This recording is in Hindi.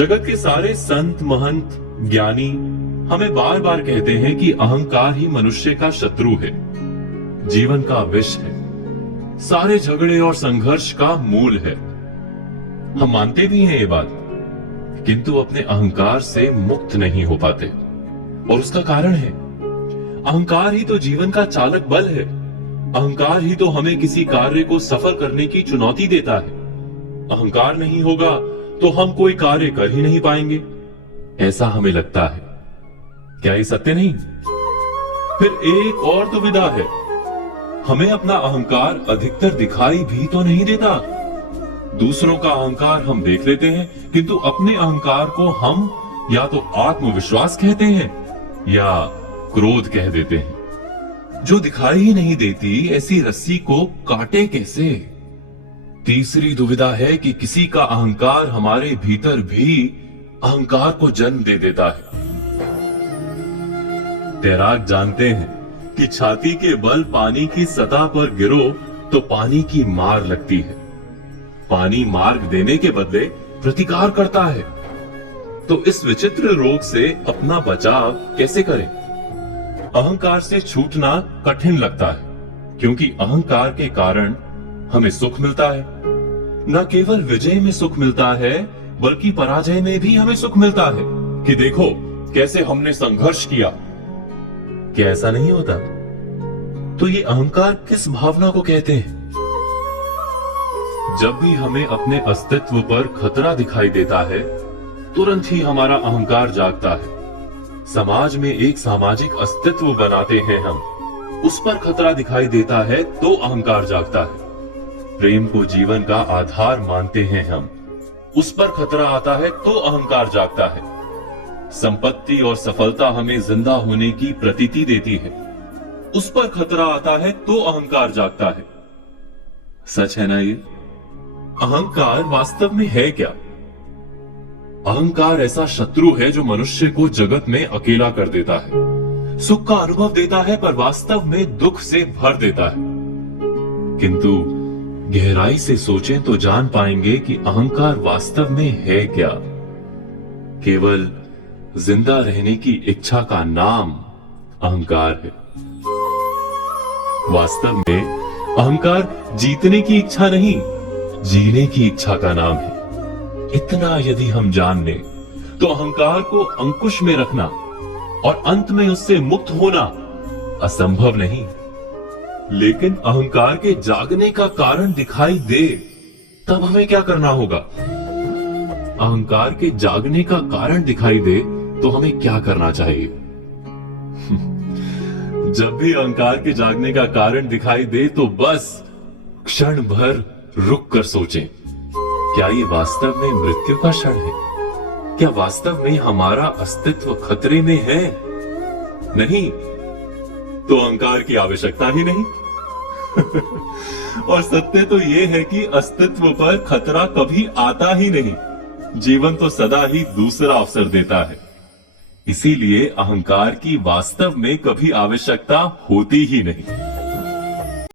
जगत के सारे संत महंत ज्ञानी हमें बार बार कहते हैं कि अहंकार ही मनुष्य का शत्रु है, जीवन का विष है, सारे झगड़े और संघर्ष का मूल है। हम मानते भी हैं ये बात, किंतु अपने अहंकार से मुक्त नहीं हो पाते। और उसका कारण है अहंकार ही तो जीवन का चालक बल है। अहंकार ही तो हमें किसी कार्य को सफल करने की चुनौती देता है। अहंकार नहीं होगा तो हम कोई कार्य कर ही नहीं पाएंगे, ऐसा हमें लगता है। क्या ये सत्य नहीं? फिर एक और दुविधा है, हमें अपना अहंकार अधिकतर दिखाई भी तो नहीं देता। दूसरों का अहंकार हम देख लेते हैं, किंतु अपने अहंकार को हम या तो आत्मविश्वास कहते हैं या क्रोध कह देते हैं। जो दिखाई ही नहीं देती ऐसी रस्सी को काटे कैसे? तीसरी दुविधा है कि किसी का अहंकार हमारे भीतर भी अहंकार को जन्म दे देता है। तैराक जानते हैं कि छाती के बल पानी की सतह पर गिरो तो पानी की मार लगती है। पानी मार्ग देने के बदले प्रतिकार करता है। तो इस विचित्र रोग से अपना बचाव कैसे करें? अहंकार से छूटना कठिन लगता है, क्योंकि अहंकार के कारण हमें सुख मिलता है। न केवल विजय में सुख मिलता है, बल्कि पराजय में भी हमें सुख मिलता है कि देखो कैसे हमने संघर्ष किया। क्या ऐसा नहीं होता? तो ये अहंकार किस भावना को कहते हैं? जब भी हमें अपने अस्तित्व पर खतरा दिखाई देता है, तुरंत ही हमारा अहंकार जागता है। समाज में एक सामाजिक अस्तित्व बनाते हैं हम, उस पर खतरा दिखाई देता है तो अहंकार जागता है। प्रेम को जीवन का आधार मानते हैं हम, उस पर खतरा आता है तो अहंकार जागता है। संपत्ति और सफलता हमें जिंदा होने की प्रतीति देती है, उस पर खतरा आता है तो अहंकार जागता है। सच है ना ये? अहंकार वास्तव में है क्या? अहंकार ऐसा शत्रु है जो मनुष्य को जगत में अकेला कर देता है। सुख का अनुभव देता है पर वास्तव में दुख से भर देता है। किंतु गहराई से सोचें तो जान पाएंगे कि अहंकार वास्तव में है क्या? केवल जिंदा रहने की इच्छा का नाम अहंकार है। वास्तव में अहंकार जीतने की इच्छा नहीं, जीने की इच्छा का नाम है। इतना यदि हम जान लें तो अहंकार को अंकुश में रखना और अंत में उससे मुक्त होना असंभव नहीं। लेकिन अहंकार के जागने का कारण दिखाई दे तब हमें क्या करना होगा? अहंकार के जागने का कारण दिखाई दे तो हमें क्या करना चाहिए? जब भी अहंकार के जागने का कारण दिखाई दे तो बस क्षण भर रुक कर सोचें, क्या ये वास्तव में मृत्यु का क्षण है? क्या वास्तव में हमारा अस्तित्व खतरे में है? नहीं तो अहंकार की आवश्यकता ही नहीं। और सत्य तो यह है कि अस्तित्व पर खतरा कभी आता ही नहीं। जीवन तो सदा ही दूसरा अवसर देता है। इसीलिए अहंकार की वास्तव में कभी आवश्यकता होती ही नहीं।